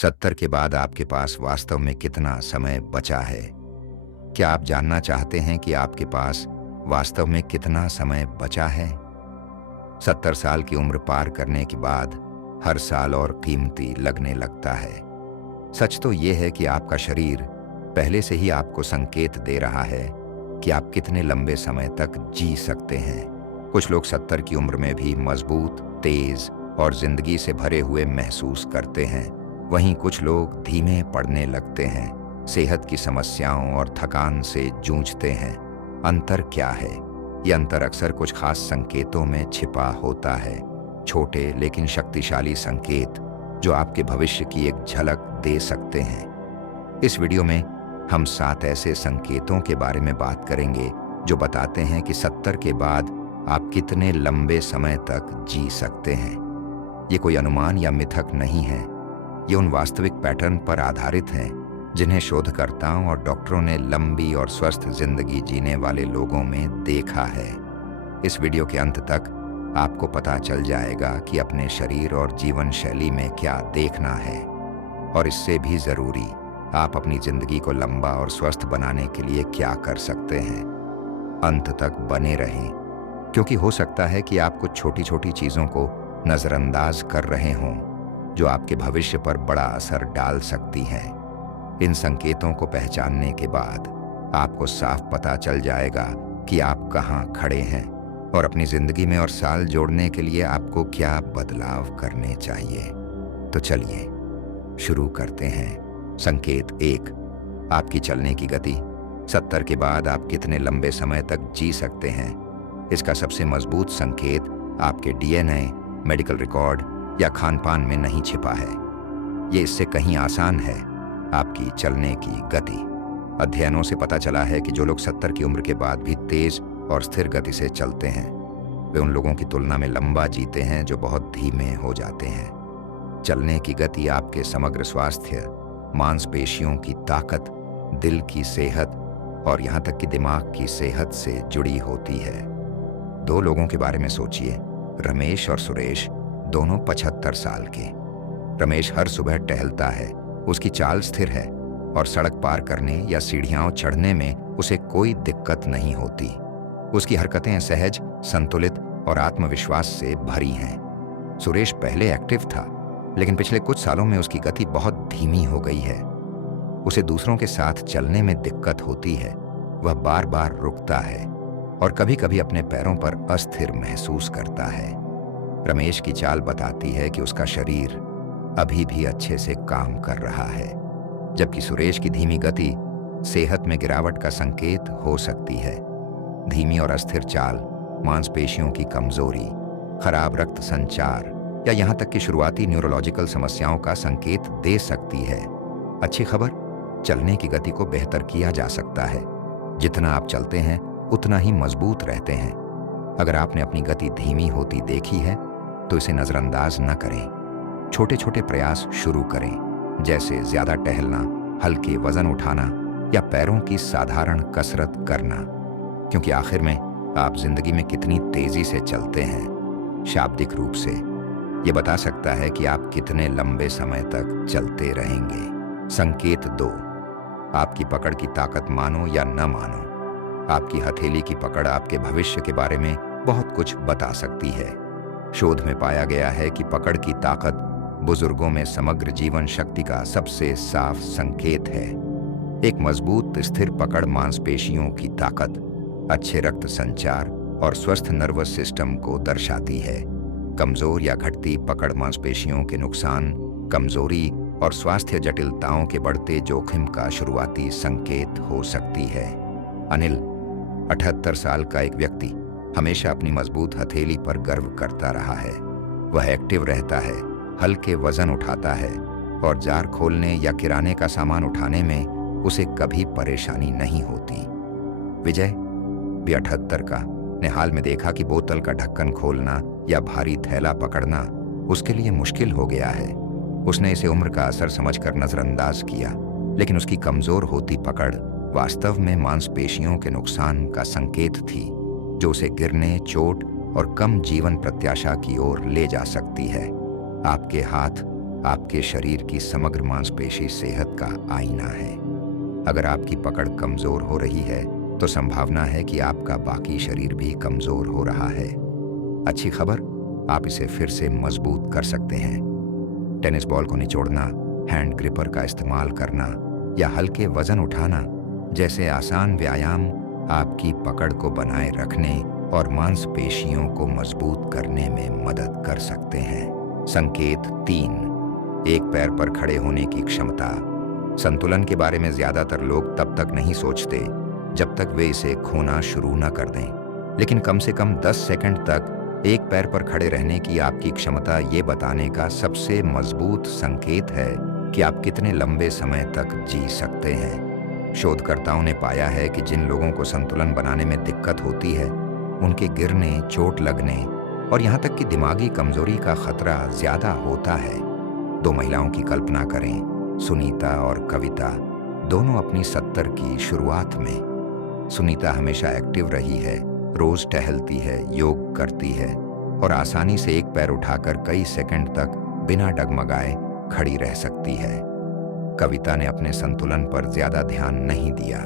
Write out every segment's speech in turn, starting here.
70 के बाद आपके पास वास्तव में कितना समय बचा है? क्या आप जानना चाहते हैं कि आपके पास वास्तव में कितना समय बचा है? 70 साल की उम्र पार करने के बाद हर साल और कीमती लगने लगता है। सच तो यह है कि आपका शरीर पहले से ही आपको संकेत दे रहा है कि आप कितने लंबे समय तक जी सकते हैं। कुछ लोग 70 की उम्र में भी मजबूत, तेज और जिंदगी से भरे हुए महसूस करते हैं। वहीं कुछ लोग धीमे पड़ने लगते हैं, सेहत की समस्याओं और थकान से जूझते हैं। अंतर क्या है? ये अंतर अक्सर कुछ खास संकेतों में छिपा होता है। छोटे लेकिन शक्तिशाली संकेत जो आपके भविष्य की एक झलक दे सकते हैं। इस वीडियो में हम 7 ऐसे संकेतों के बारे में बात करेंगे जो बताते हैं कि 70 के बाद आप कितने लंबे समय तक जी सकते हैं। ये कोई अनुमान या मिथक नहीं है, ये उन वास्तविक पैटर्न पर आधारित हैं जिन्हें शोधकर्ताओं और डॉक्टरों ने लंबी और स्वस्थ जिंदगी जीने वाले लोगों में देखा है। इस वीडियो के अंत तक आपको पता चल जाएगा कि अपने शरीर और जीवन शैली में क्या देखना है, और इससे भी जरूरी, आप अपनी जिंदगी को लंबा और स्वस्थ बनाने के लिए क्या कर सकते हैं। अंत तक बने रहें, क्योंकि हो सकता है कि आप कुछ छोटी छोटी चीजों को नजरअंदाज कर रहे हों जो आपके भविष्य पर बड़ा असर डाल सकती हैं। इन संकेतों को पहचानने के बाद आपको साफ पता चल जाएगा कि आप कहां खड़े हैं और अपनी जिंदगी में और साल जोड़ने के लिए आपको क्या बदलाव करने चाहिए। तो चलिए शुरू करते हैं। संकेत 1, आपकी चलने की गति। 70 के बाद आप कितने लंबे समय तक जी सकते हैं? इसका सबसे मजबूत संकेत आपके डीएनए, मेडिकल रिकॉर्ड या खानपान में नहीं छिपा है। ये इससे कहीं आसान है, आपकी चलने की गति। अध्ययनों से पता चला है कि जो लोग 70 की उम्र के बाद भी तेज और स्थिर गति से चलते हैं, वे उन लोगों की तुलना में लंबा जीते हैं जो बहुत धीमे हो जाते हैं। चलने की गति आपके समग्र स्वास्थ्य, मांसपेशियों की ताकत, दिल की सेहत और यहाँ तक कि दिमाग की सेहत से जुड़ी होती है। 2 लोगों के बारे में सोचिए, रमेश और सुरेश, दोनों 75 साल के। रमेश हर सुबह टहलता है, उसकी चाल स्थिर है और सड़क पार करने या सीढ़ियां चढ़ने में उसे कोई दिक्कत नहीं होती। उसकी हरकतें सहज, संतुलित और आत्मविश्वास से भरी हैं। सुरेश पहले एक्टिव था, लेकिन पिछले कुछ सालों में उसकी गति बहुत धीमी हो गई है। उसे दूसरों के साथ चलने में दिक्कत होती है, वह बार बार रुकता है और कभी कभी अपने पैरों पर अस्थिर महसूस करता है। रमेश की चाल बताती है कि उसका शरीर अभी भी अच्छे से काम कर रहा है, जबकि सुरेश की धीमी गति सेहत में गिरावट का संकेत हो सकती है। धीमी और अस्थिर चाल मांसपेशियों की कमजोरी, खराब रक्त संचार या यहाँ तक कि शुरुआती न्यूरोलॉजिकल समस्याओं का संकेत दे सकती है। अच्छी खबर, चलने की गति को बेहतर किया जा सकता है। जितना आप चलते हैं उतना ही मजबूत रहते हैं। अगर आपने अपनी गति धीमी होती देखी है तो इसे नजरअंदाज न करें। छोटे छोटे प्रयास शुरू करें, जैसे ज्यादा टहलना, हल्के वजन उठाना या पैरों की साधारण कसरत करना, क्योंकि आखिर में आप जिंदगी में कितनी तेजी से चलते हैं, शाब्दिक रूप से ये बता सकता है कि आप कितने लंबे समय तक चलते रहेंगे। संकेत 2, आपकी पकड़ की ताकत मानो या न मानो। आपकी हथेली की पकड़ आपके भविष्य के बारे में बहुत कुछ बता सकती है। शोध में पाया गया है कि पकड़ की ताकत बुजुर्गों में समग्र जीवन शक्ति का सबसे साफ संकेत है। एक मजबूत स्थिर पकड़ मांसपेशियों की ताकत, अच्छे रक्त संचार और स्वस्थ नर्वस सिस्टम को दर्शाती है। कमजोर या घटती पकड़ मांसपेशियों के नुकसान, कमजोरी और स्वास्थ्य जटिलताओं के बढ़ते जोखिम का शुरुआती संकेत हो सकती है। अनिल, 78 साल का एक व्यक्ति, हमेशा अपनी मजबूत हथेली पर गर्व करता रहा है। वह एक्टिव रहता है, हल्के वजन उठाता है और जार खोलने या किराने का सामान उठाने में उसे कभी परेशानी नहीं होती। विजय भी 78 का, ने हाल में देखा कि बोतल का ढक्कन खोलना या भारी थैला पकड़ना उसके लिए मुश्किल हो गया है। उसने इसे उम्र का असर समझकर नजरअंदाज किया, लेकिन उसकी कमजोर होती पकड़ वास्तव में मांसपेशियों के नुकसान का संकेत थी, जो उसे गिरने, चोट और कम जीवन प्रत्याशा की ओर ले जा सकती है। आपके हाथ आपके शरीर की समग्र मांसपेशी सेहत का आईना है। अगर आपकी पकड़ कमजोर हो रही है तो संभावना है कि आपका बाकी शरीर भी कमजोर हो रहा है। अच्छी खबर, आप इसे फिर से मजबूत कर सकते हैं। टेनिस बॉल को निचोड़ना, हैंड ग्रिपर का इस्तेमाल करना या हल्के वजन उठाना जैसे आसान व्यायाम आपकी पकड़ को बनाए रखने और मांसपेशियों को मजबूत करने में मदद कर सकते हैं। संकेत 3, एक पैर पर खड़े होने की क्षमता। संतुलन के बारे में ज्यादातर लोग तब तक नहीं सोचते जब तक वे इसे खोना शुरू न कर दें, लेकिन कम से कम 10 सेकंड तक एक पैर पर खड़े रहने की आपकी क्षमता ये बताने का सबसे मजबूत संकेत है कि आप कितने लंबे समय तक जी सकते हैं। शोधकर्ताओं ने पाया है कि जिन लोगों को संतुलन बनाने में दिक्कत होती है, उनके गिरने, चोट लगने और यहाँ तक कि दिमागी कमजोरी का खतरा ज्यादा होता है। 2 महिलाओं की कल्पना करें, सुनीता और कविता, दोनों अपनी 70 की शुरुआत में। सुनीता हमेशा एक्टिव रही है, रोज टहलती है, योग करती है और आसानी से एक पैर उठाकर कई सेकंड तक बिना डगमगाए खड़ी रह सकती है। कविता ने अपने संतुलन पर ज्यादा ध्यान नहीं दिया।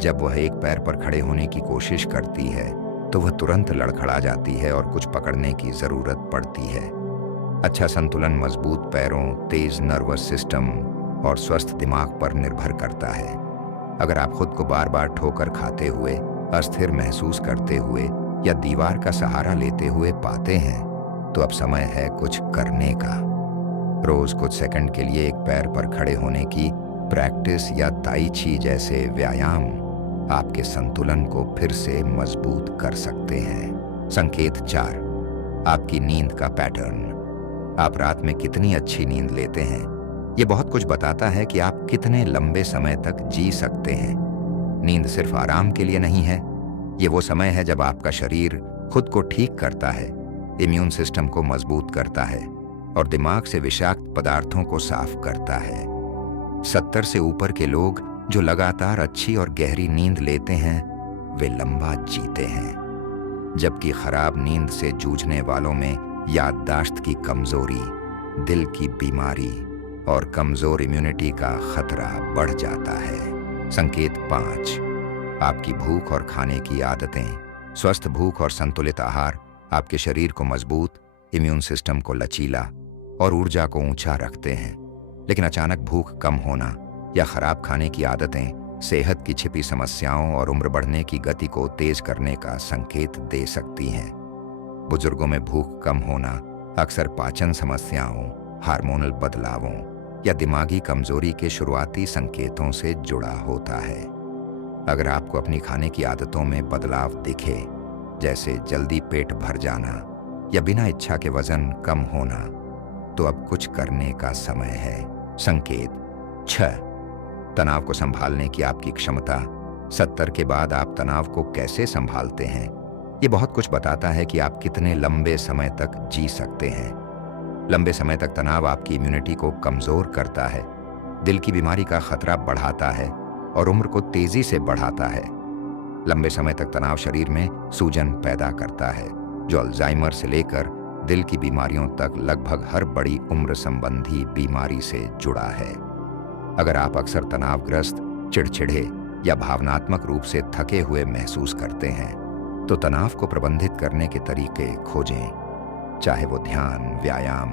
जब वह एक पैर पर खड़े होने की कोशिश करती है तो वह तुरंत लड़खड़ा जाती है और कुछ पकड़ने की जरूरत पड़ती है। अच्छा संतुलन मजबूत पैरों, तेज नर्वस सिस्टम और स्वस्थ दिमाग पर निर्भर करता है। अगर आप खुद को बार बार ठोकर खाते हुए, अस्थिर महसूस करते हुए या दीवार का सहारा लेते हुए पाते हैं तो अब समय है कुछ करने का। रोज कुछ सेकंड के लिए एक पैर पर खड़े होने की प्रैक्टिस या ताई ची जैसे व्यायाम आपके संतुलन को फिर से मजबूत कर सकते हैं। संकेत 4, आपकी नींद का पैटर्न। आप रात में कितनी अच्छी नींद लेते हैं, ये बहुत कुछ बताता है कि आप कितने लंबे समय तक जी सकते हैं। नींद सिर्फ आराम के लिए नहीं है, ये वो समय है जब आपका शरीर खुद को ठीक करता है, इम्यून सिस्टम को मजबूत करता है और दिमाग से विषाक्त पदार्थों को साफ करता है। 70 से ऊपर के लोग जो लगातार अच्छी और गहरी नींद लेते हैं वे लंबा जीते हैं, जबकि खराब नींद से जूझने वालों में याददाश्त की कमजोरी, दिल की बीमारी और कमजोर इम्यूनिटी का खतरा बढ़ जाता है। संकेत 5, आपकी भूख और खाने की आदतें। स्वस्थ भूख और संतुलित आहार आपके शरीर को मजबूत, इम्यून सिस्टम को लचीला और ऊर्जा को ऊंचा रखते हैं। लेकिन अचानक भूख कम होना या खराब खाने की आदतें सेहत की छिपी समस्याओं और उम्र बढ़ने की गति को तेज करने का संकेत दे सकती हैं। बुजुर्गों में भूख कम होना अक्सर पाचन समस्याओं, हार्मोनल बदलावों या दिमागी कमजोरी के शुरुआती संकेतों से जुड़ा होता है। अगर आपको अपनी खाने की आदतों में बदलाव दिखे, जैसे जल्दी पेट भर जाना या बिना इच्छा के वजन कम होना, तो अब कुछ करने का समय है। संकेत 6, तनाव को संभालने की आपकी क्षमता। 70 के बाद आप तनाव को कैसे संभालते हैं, ये बहुत कुछ बताता है कि आप कितने लंबे समय तक जी सकते हैं। लंबे समय तक तनाव आपकी इम्यूनिटी को कमजोर करता है, दिल की बीमारी का खतरा बढ़ाता है और उम्र को तेजी से बढ़ाता है। लंबे समय तक तनाव शरीर में सूजन पैदा करता है, जो अल्जाइमर से लेकर दिल की बीमारियों तक लगभग हर बड़ी उम्र संबंधी बीमारी से जुड़ा है। अगर आप अक्सर तनावग्रस्त, चिड़चिड़े या भावनात्मक रूप से थके हुए महसूस करते हैं तो तनाव को प्रबंधित करने के तरीके खोजें, चाहे वो ध्यान, व्यायाम,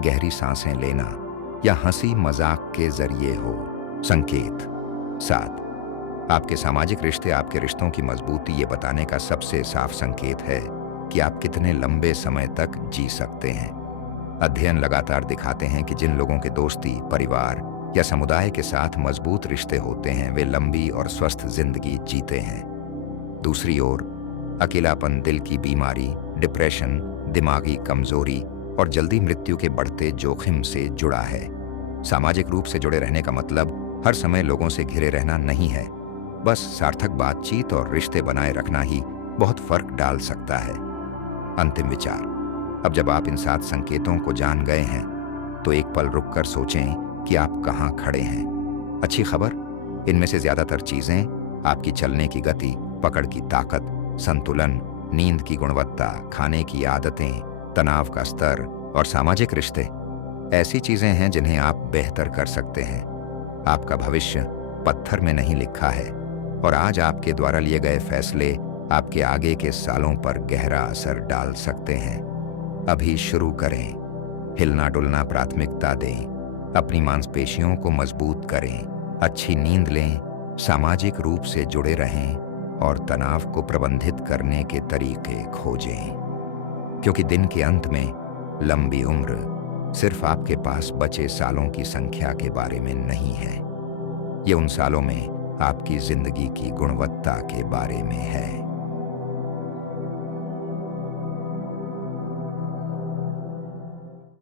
गहरी सांसें लेना या हंसी मजाक के जरिए हो। संकेत 7, आपके सामाजिक रिश्ते। आपके रिश्तों की मजबूती ये बताने का सबसे साफ संकेत है कि आप कितने लंबे समय तक जी सकते हैं। अध्ययन लगातार दिखाते हैं कि जिन लोगों के दोस्ती, परिवार या समुदाय के साथ मजबूत रिश्ते होते हैं वे लंबी और स्वस्थ जिंदगी जीते हैं। दूसरी ओर अकेलापन, दिल की बीमारी, डिप्रेशन, दिमागी कमजोरी और जल्दी मृत्यु के बढ़ते जोखिम से जुड़ा है। सामाजिक रूप से जुड़े रहने का मतलब हर समय लोगों से घिरे रहना नहीं है, बस सार्थक बातचीत और रिश्ते बनाए रखना ही बहुत फर्क डाल सकता है। अंतिम विचार, अब जब आप इन 7 संकेतों को जान गए हैं तो एक पल रुककर सोचें कि आप कहाँ खड़े हैं। अच्छी खबर, इनमें से ज्यादातर चीजें आपकी चलने की गति, पकड़ की ताकत, संतुलन, नींद की गुणवत्ता, खाने की आदतें, तनाव का स्तर और सामाजिक रिश्ते ऐसी चीजें हैं जिन्हें आप बेहतर कर सकते हैं। आपका भविष्य पत्थर में नहीं लिखा है और आज आपके द्वारा लिए गए फैसले आपके आगे के सालों पर गहरा असर डाल सकते हैं। अभी शुरू करें, हिलना डुलना प्राथमिकता दें, अपनी मांसपेशियों को मजबूत करें, अच्छी नींद लें, सामाजिक रूप से जुड़े रहें और तनाव को प्रबंधित करने के तरीके खोजें। क्योंकि दिन के अंत में लंबी उम्र सिर्फ आपके पास बचे सालों की संख्या के बारे में नहीं है, ये उन सालों में आपकी जिंदगी की गुणवत्ता के बारे में है।